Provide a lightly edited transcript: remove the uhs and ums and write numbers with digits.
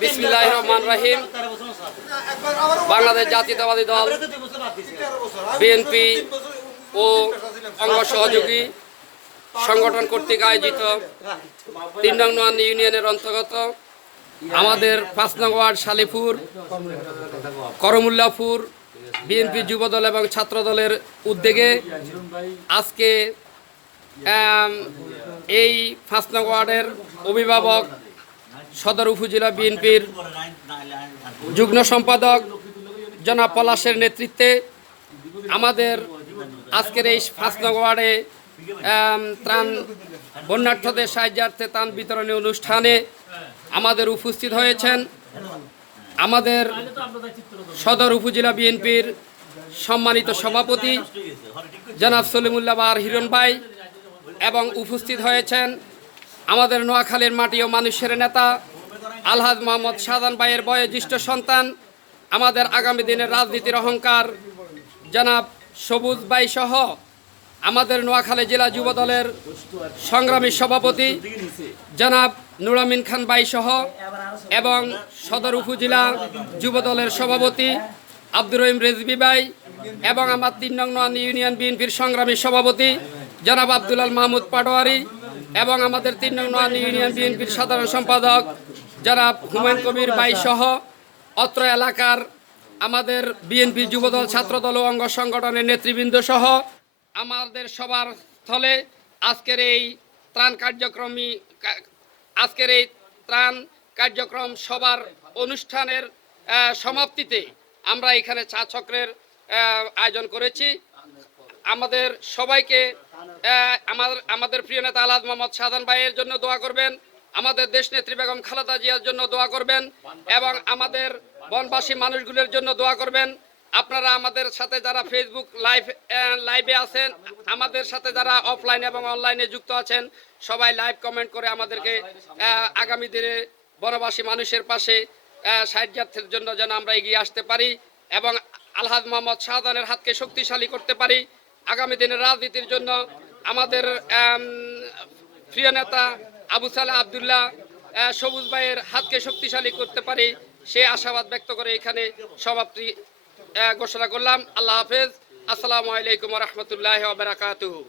বিসমিল্লাহির রহমানির রহিম। বাংলাদেশ জাতীয়তাবাদী দল বিএনপি ও অঙ্গ সহযোগী সংগঠন কর্তৃক আয়োজিত ৩ নং নোয়ানী ইউনিয়নের অন্তর্গত আমাদের ৫ নং ওয়ার্ড শালিপুর, করমুল্লাপুর বিএনপি যুবদল এবং ছাত্র দলের উদ্যোগে আজকে এই ৫ নং ওয়ার্ডের অভিভাবক সদর উপজেলা বিএনপির যুগ্ম সম্পাদক জনাব পলাশের নেতৃত্বে আমাদের আজকের এই ৫ নং ওয়ার্ডে ত্রাণ বন্যার্থদের সাহায্যার্থে ত্রাণ বিতরণী অনুষ্ঠানে আমাদের উপস্থিত হয়েছেন আমাদের সদর উপজেলা বিএনপির সম্মানিত সভাপতি জনাব সলিমুল্লাহ বাহার হিরণ ভাই, এবং উপস্থিত হয়েছেন আমাদের নোয়াখালীর মাটি ও মানুষের নেতা আলহাজ মোহাম্মদ শাহজাহান ভাইয়ের বয়োজ্যেষ্ঠ সন্তান, আমাদের আগামী দিনের রাজনীতির অহংকার জনাব সবুজ ভাই সহ আমাদের নোয়াখালী জেলা যুব দলের সংগ্রামী সভাপতি জনাব নুর আমিন খান ভাই সহ এবং সদর উপজেলা যুব দলের সভাপতি আব্দুর রহিম রেজবি ভাই এবং আমার ৩ নং নোয়ানী ইউনিয়ন বিএনপির সংগ্রামী সভাপতি জনাব আব্দুল আল মাহমুদ পাটোয়ারি এবং আমাদের ৩ নং নোয়ানী ইউনিয়ন বিএনপির সাধারণ সম্পাদক জনাব হুমায়ুন কবির ভাই সহ অত্র এলাকার আমাদের বিএনপি যুবদল ছাত্রদল ও অঙ্গ সংগঠনের নেতৃবৃন্দ সহ আমাদের সবার স্থলে আজকের এই ত্রাণ কার্যক্রম সবার অনুষ্ঠানের সমাপ্তিতে আমরা এখানে চা চক্রের আয়োজন করেছি। আমাদের সবাইকে আমাদের প্রিয় নেতা আলহাজ মোহাম্মদ শাহজাহান ভাইয়ের জন্য দোয়া করবেন, আমাদের দেশনেত্রী বেগম খালেদা জিয়ার জন্য দোয়া করবেন এবং আমাদের বনবাসী মানুষগুলোর জন্য দোয়া করবেন। আপনারা আমাদের সাথে যারা ফেসবুক লাইভে আছেন, আমাদের সাথে যারা অফলাইন এবং অনলাইনে যুক্ত আছেন, সবাই লাইভ কমেন্ট করে আমাদেরকে আগামী দিনে বনবাসী মানুষের পাশে সাহায্যার্থের জন্য যেন আমরা এগিয়ে আসতে পারি এবং আলহাজ মোহাম্মদ শাহজাহানের হাতকে শক্তিশালী করতে পারি। আগামী দিনের রাজনীতির জন্য আমাদের প্রিয় নেতা আবু সালেহ আবদুল্লাহ সবুজ ভাইয়ের হাতকে শক্তিশালী করতে পারি, সে আশাবাদ ব্যক্ত করে এখানে সমাপ্তি ঘোষণা করলাম। আল্লাহ হাফেজ। আসসালামু আলাইকুম ওয়া রাহমাতুল্লাহি ওয়া বারাকাতুহু।